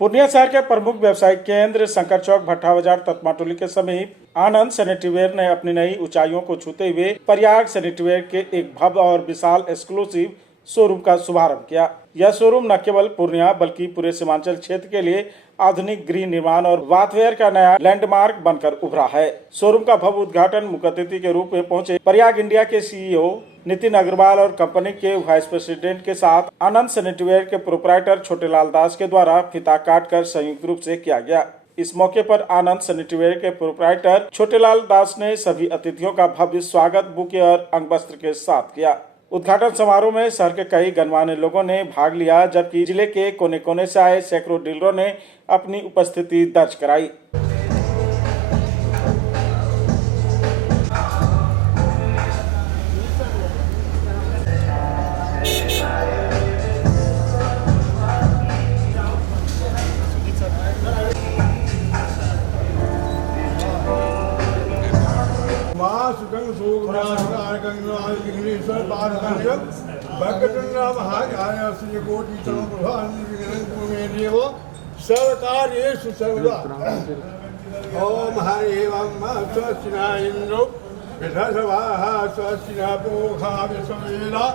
पूर्णिया शहर के प्रमुख व्यवसायिक केंद्र शंकर चौक, भट्टा बाजार, तत्माटोली के समीप आनंद सैनिटरीवेयर ने अपनी नई ऊंचाइयों को छूते हुए प्रयाग सैनिटरीवेयर के एक भव्य और विशाल एक्सक्लूसिव शोरूम का शुभारंभ किया। यह शोरूम न केवल पूर्णिया बल्कि पूरे सीमांचल क्षेत्र के लिए आधुनिक गृह निर्माण और बाथवेयर का नया लैंडमार्क बनकर उभरा है। शोरूम का भव्य उद्घाटन मुख्य अतिथि के रूप में पहुंचे प्रयाग इंडिया के सीईओ नितिन अग्रवाल और कंपनी के वाइस प्रेसिडेंट के साथ आनंद सैनिटरीवेयर के प्रोप्राइटर छोटेलाल दास के द्वारा फीता काटकर संयुक्त रूप से किया गया। इस मौके पर आनंद सैनिटरीवेयर के प्रोप्राइटर छोटेलाल दास ने सभी अतिथियों का भव्य स्वागत बुके और अंगवस्त्र के साथ किया। उद्घाटन समारोह में शहर के कई गणमान्य लोगों ने भाग लिया, जबकि जिले के कोने कोने से आए सैकड़ों डीलरों ने अपनी उपस्थिति दर्ज कराई। सर्वकार्येषु सर्वदा ओम हरि ओम स्वस्तिना इंद्रो विधर्वाः स्वस्तिना पूषा विश्ववेदा।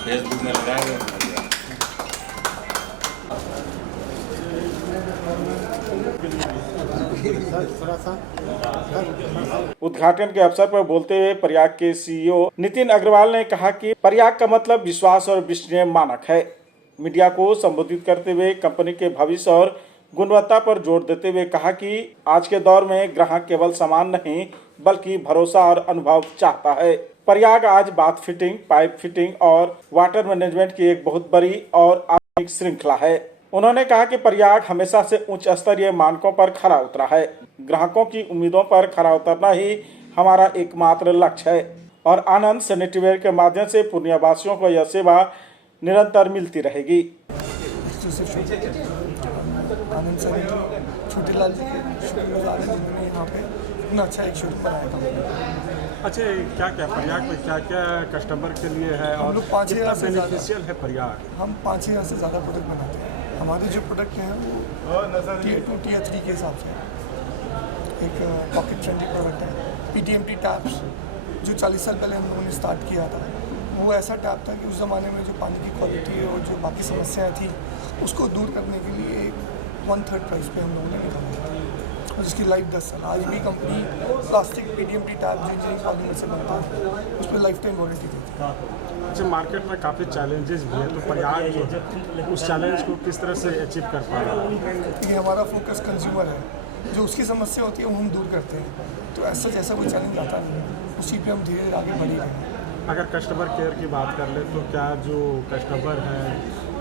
फेसबुक में लगाएंगे। उद्घाटन के अवसर पर बोलते हुए प्रयाग के सीईओ नितिन अग्रवाल ने कहा कि प्रयाग का मतलब विश्वास और विश्वसनीय मानक है। मीडिया को संबोधित करते हुए कंपनी के भविष्य और गुणवत्ता पर जोर देते हुए कहा कि आज के दौर में ग्राहक केवल सामान नहीं बल्कि भरोसा और अनुभव चाहता है। प्रयाग आज बाथ फिटिंग, पाइप फिटिंग और वाटर मैनेजमेंट की एक बहुत बड़ी और आधुनिक श्रृंखला है। उन्होंने कहा कि प्रयाग हमेशा से उच्च स्तरीय मानकों पर खरा उतरा है। ग्राहकों की उम्मीदों पर खरा उतरना ही हमारा एकमात्र लक्ष्य है और आनंद सैनिटरीवेयर के माध्यम से पूर्णिया वासियों को यह सेवा निरंतर मिलती रहेगी। आनंद सैनिटरी छोटेलाल जी के शुक्रगुजार हैं जिन्होंने यहाँ पे इतना अच्छा एक शोरूम बनाया था। अच्छा, क्या क्या प्रयाग में क्या क्या कस्टमर के लिए है और लोग 5,000 से बेनिफिशियल है प्रयाग? हम 5,000 से ज़्यादा प्रोडक्ट बनाते हैं। हमारे जो प्रोडक्ट हैं वो टीयर 2 टीयर 3 के हिसाब से एक पॉकेट फ्रेंडली प्रोडक्ट है। PTMT टैप्स जो 40 साल पहले हम लोगों ने स्टार्ट किया था, वो ऐसा टैप था कि उस ज़माने में जो पानी की क्वालिटी और जो बाकी समस्याएँ थी उसको दूर करने के लिए 1/3 प्राइस पे हम लोगों ने निकाला और जिसकी लाइफ 10 साल। आज भी कंपनी प्लास्टिक PTMT टैप जो इंजीनियरिंग पॉलीमर से बनता है उस पर लाइफ टाइम वारंटी देती है। अच्छा, मार्केट में काफ़ी चैलेंजेस भी है, तो प्रयाग जो है उस चैलेंज को किस तरह से अचीव कर पा रहा है? ये हमारा फोकस कंज्यूमर है, जो उसकी समस्या होती है वो हम दूर करते हैं। तो ऐसा जैसा कोई चैलेंज आता नहीं, उसी पे हम धीरे धीरे आगे बढ़ ही रहे हैं। अगर कस्टमर केयर की बात कर ले तो क्या जो कस्टमर हैं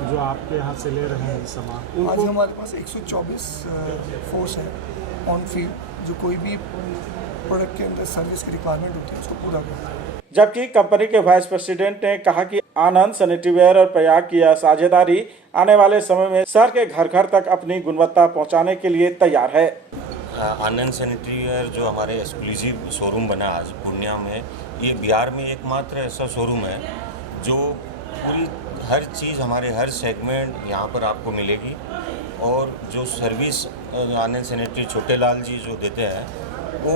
जो आपके यहाँ से ले रहे हैं सामान, आज हमारे पास 124 फोर्स है ऑन फील्ड, जो कोई भी प्रोडक्ट के अंदर सर्विस की रिक्वायरमेंट होती है उसको पूरा करता है। जबकि कंपनी के वाइस प्रेसिडेंट ने कहा कि आनंद सैनिटरीवेयर और प्रयाग की यह साझेदारी आने वाले समय में शहर के घर घर तक अपनी गुणवत्ता पहुंचाने के लिए तैयार है। आनंद सैनिटरीवेयर जो हमारे एक्सक्लूसिव शोरूम बना आज पूर्णिया में, ये बिहार में एकमात्र ऐसा शोरूम है जो पूरी हर चीज़ हमारे हर सेगमेंट यहाँ पर आपको मिलेगी और जो सर्विस आनंद सैनिटरी छोटेलाल जी जो देते हैं वो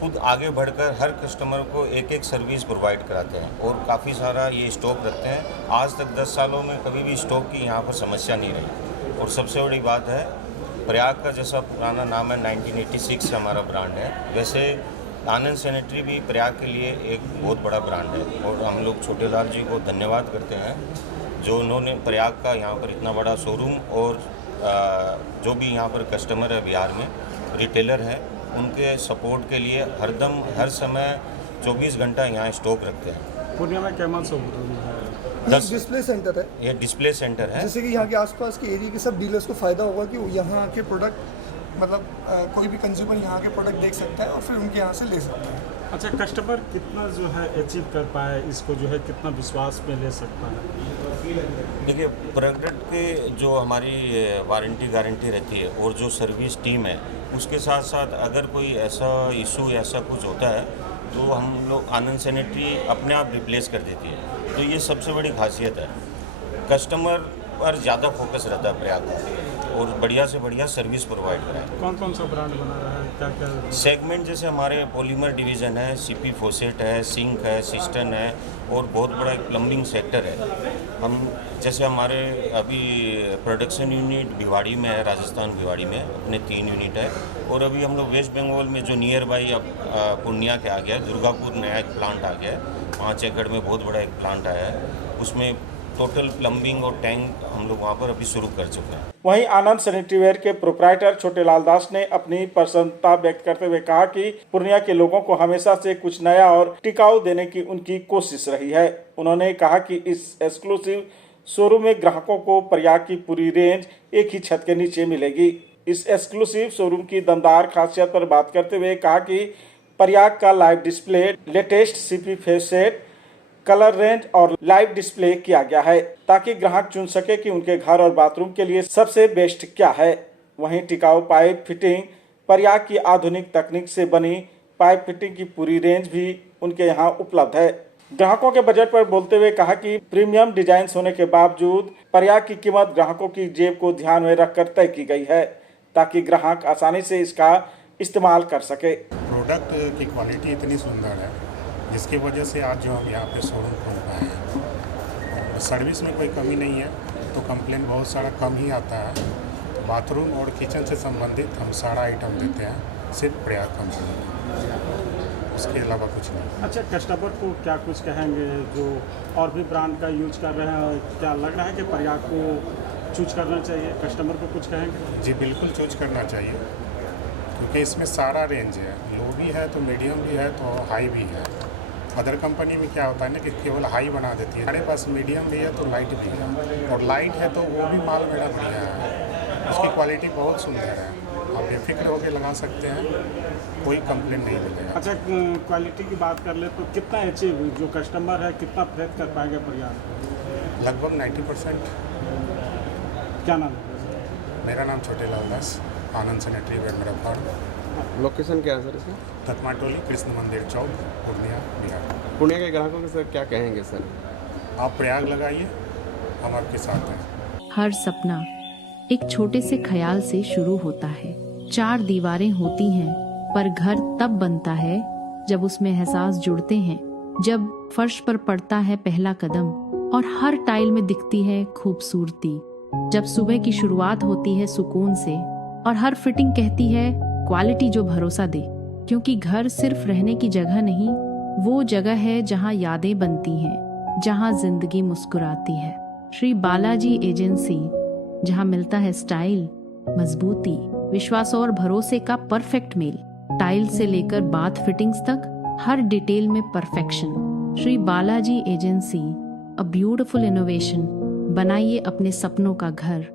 खुद आगे बढ़कर हर कस्टमर को एक एक सर्विस प्रोवाइड कराते हैं और काफ़ी सारा ये स्टॉक रखते हैं। आज तक 10 सालों में कभी भी स्टॉक की यहाँ पर समस्या नहीं रही। और सबसे बड़ी बात है, प्रयाग का जैसा पुराना नाम है 1986 से हमारा ब्रांड है, वैसे आनंद सैनिटरी भी प्रयाग के लिए एक बहुत बड़ा ब्रांड है और हम लोग छोटेलाल जी को धन्यवाद करते हैं जो उन्होंने प्रयाग का यहाँ पर इतना बड़ा शोरूम और जो भी यहाँ पर कस्टमर है बिहार में रिटेलर है उनके सपोर्ट के लिए हरदम हर समय 24 घंटा यहाँ स्टॉक रखते हैं। पूर्णिया में क्या शोरूम है? डिस्प्ले सेंटर है। ये डिस्प्ले सेंटर है, जैसे कि यहाँ के आसपास के एरिया के सब डीलर्स को फ़ायदा होगा कि यहाँ के प्रोडक्ट मतलब कोई भी कंज्यूमर यहाँ के प्रोडक्ट देख सकता है और फिर उनके यहाँ से ले सकता है। अच्छा, कस्टमर कितना जो है अचीव कर पाए, इसको जो है कितना विश्वास में ले सकता है? देखिए, प्रोडक्ट के जो हमारी वारंटी गारंटी रहती है और जो सर्विस टीम है, उसके साथ साथ अगर कोई ऐसा इशू ऐसा कुछ होता है तो हम लोग आनंद सैनिटरी अपने आप रिप्लेस कर देती है। तो ये सबसे बड़ी खासियत है। कस्टमर पर ज़्यादा फोकस रहता है प्रयाग में और बढ़िया से बढ़िया सर्विस प्रोवाइड कराए। कौन कौन सा ब्रांड बना रहा है, क्या क्या सेगमेंट जैसे हमारे पॉलीमर डिवीज़न है, सीपी फोसेट है, सिंक है, सिस्टन है और बहुत बड़ा एक प्लम्बिंग सेक्टर है। हम जैसे हमारे अभी प्रोडक्शन यूनिट भिवाड़ी में है, राजस्थान भिवाड़ी में अपने 3 यूनिट है और अभी हम लोग वेस्ट बंगाल में जो नियर बाई अब पूर्णिया के आ गया है, दुर्गापुर नया एक प्लांट आ गया है, 5 एकड़ में बहुत बड़ा एक प्लांट आया है, उसमें टोटल प्लम्बिंग और टैंक हम लोग वहाँ पर अभी शुरू कर चुके हैं। वहीं आनंद सैनिटरीवेयर के प्रोप्राइटर छोटे लाल दास ने अपनी प्रसन्नता व्यक्त करते हुए कहा कि पूर्णिया के लोगों को हमेशा से कुछ नया और टिकाऊ देने की उनकी कोशिश रही है। उन्होंने कहा कि इस एक्सक्लूसिव शोरूम में ग्राहकों को प्रयाग की पूरी रेंज एक ही छत के नीचे मिलेगी। इस एक्सक्लूसिव शोरूम की दमदार खासियत पर बात करते हुए कहा कि प्रयाग का live display, latest CP face set, colour range और लाइव डिस्प्ले किया गया है ताकि ग्राहक चुन सके कि उनके घर और बाथरूम के लिए सबसे बेस्ट क्या है। वहीं टिकाऊ पाइप फिटिंग, प्रयाग की आधुनिक तकनीक से बनी पाइप फिटिंग की पूरी रेंज भी उनके यहाँ उपलब्ध है। ग्राहकों के बजट पर बोलते हुए कहा कि प्रीमियम डिजाइन होने के बावजूद प्रयाग की कीमत ग्राहकों की जेब को ध्यान में रखकर तय की गई है ताकि ग्राहक आसानी से इसका इस्तेमाल कर सके। प्रोडक्ट की क्वालिटी इतनी सुंदर है जिसकी वजह से आज जो हम यहाँ पे शोरूम खोल पाए हैं। सर्विस में कोई कमी नहीं है तो कंप्लेन बहुत सारा कम ही आता है। बाथरूम और किचन से संबंधित हम सारा आइटम देते हैं, सिर्फ प्रयाग कंपनी, उसके अलावा कुछ नहीं। अच्छा, कस्टमर को क्या कुछ कहेंगे जो और भी ब्रांड का यूज कर रहे हैं, क्या लग रहा है कि प्रयाग को चूज करना चाहिए? कस्टमर को कुछ कहेंगे? जी बिल्कुल चूज करना चाहिए क्योंकि इसमें सारा रेंज है, लो भी है तो मीडियम भी है तो हाई भी है। अदर कंपनी में क्या होता है ना कि केवल हाई बना देती है, हमारे पास मीडियम भी है तो लाइट भी है, और लाइट है तो वो भी माल मेरा बढ़िया है, उसकी क्वालिटी बहुत सुंदर है, आप बेफिक्र होकर लगा सकते हैं, कोई कंप्लेन नहीं मिलेगा। अच्छा, क्वालिटी की बात कर ले तो कितना अचीव जो कस्टमर है कितना प्रेरित कर पाएंगे प्रयाग? लगभग 90%। क्या नाम है? मेरा नाम छोटे लाल दास, आनंद सैनिटरीवेयर मेरा फर्म। लोकेशन क्या है सर इसका? तत्माटोली कृष्ण मंदिर चौक, पूर्णिया, बिहार। पूर्णिया के ग्राहकों के सर क्या कहेंगे सर? आप प्रयाग लगाइए, हम आपके साथ हैं। हर सपना एक छोटे से ख्याल से शुरू होता है। 4 दीवारें होती हैं पर घर तब बनता है जब उसमें एहसास जुड़ते हैं, जब फर्श पर पड़ता है पहला कदम और हर टाइल में दिखती है खूबसूरती, जब सुबह की शुरुआत होती है सुकून से और हर फिटिंग कहती है क्वालिटी जो भरोसा दे। क्योंकि घर सिर्फ रहने की जगह नहीं, वो जगह है जहाँ यादें बनती हैं, जहाँ जिंदगी मुस्कुराती है। श्री बालाजी एजेंसी, जहाँ मिलता है स्टाइल, मजबूती, विश्वास और भरोसे का परफेक्ट मेल। टाइल से लेकर बाथ फिटिंग्स तक हर डिटेल में perfection. Shri Balaji agency, a beautiful innovation. बनाइए अपने सपनों का घर।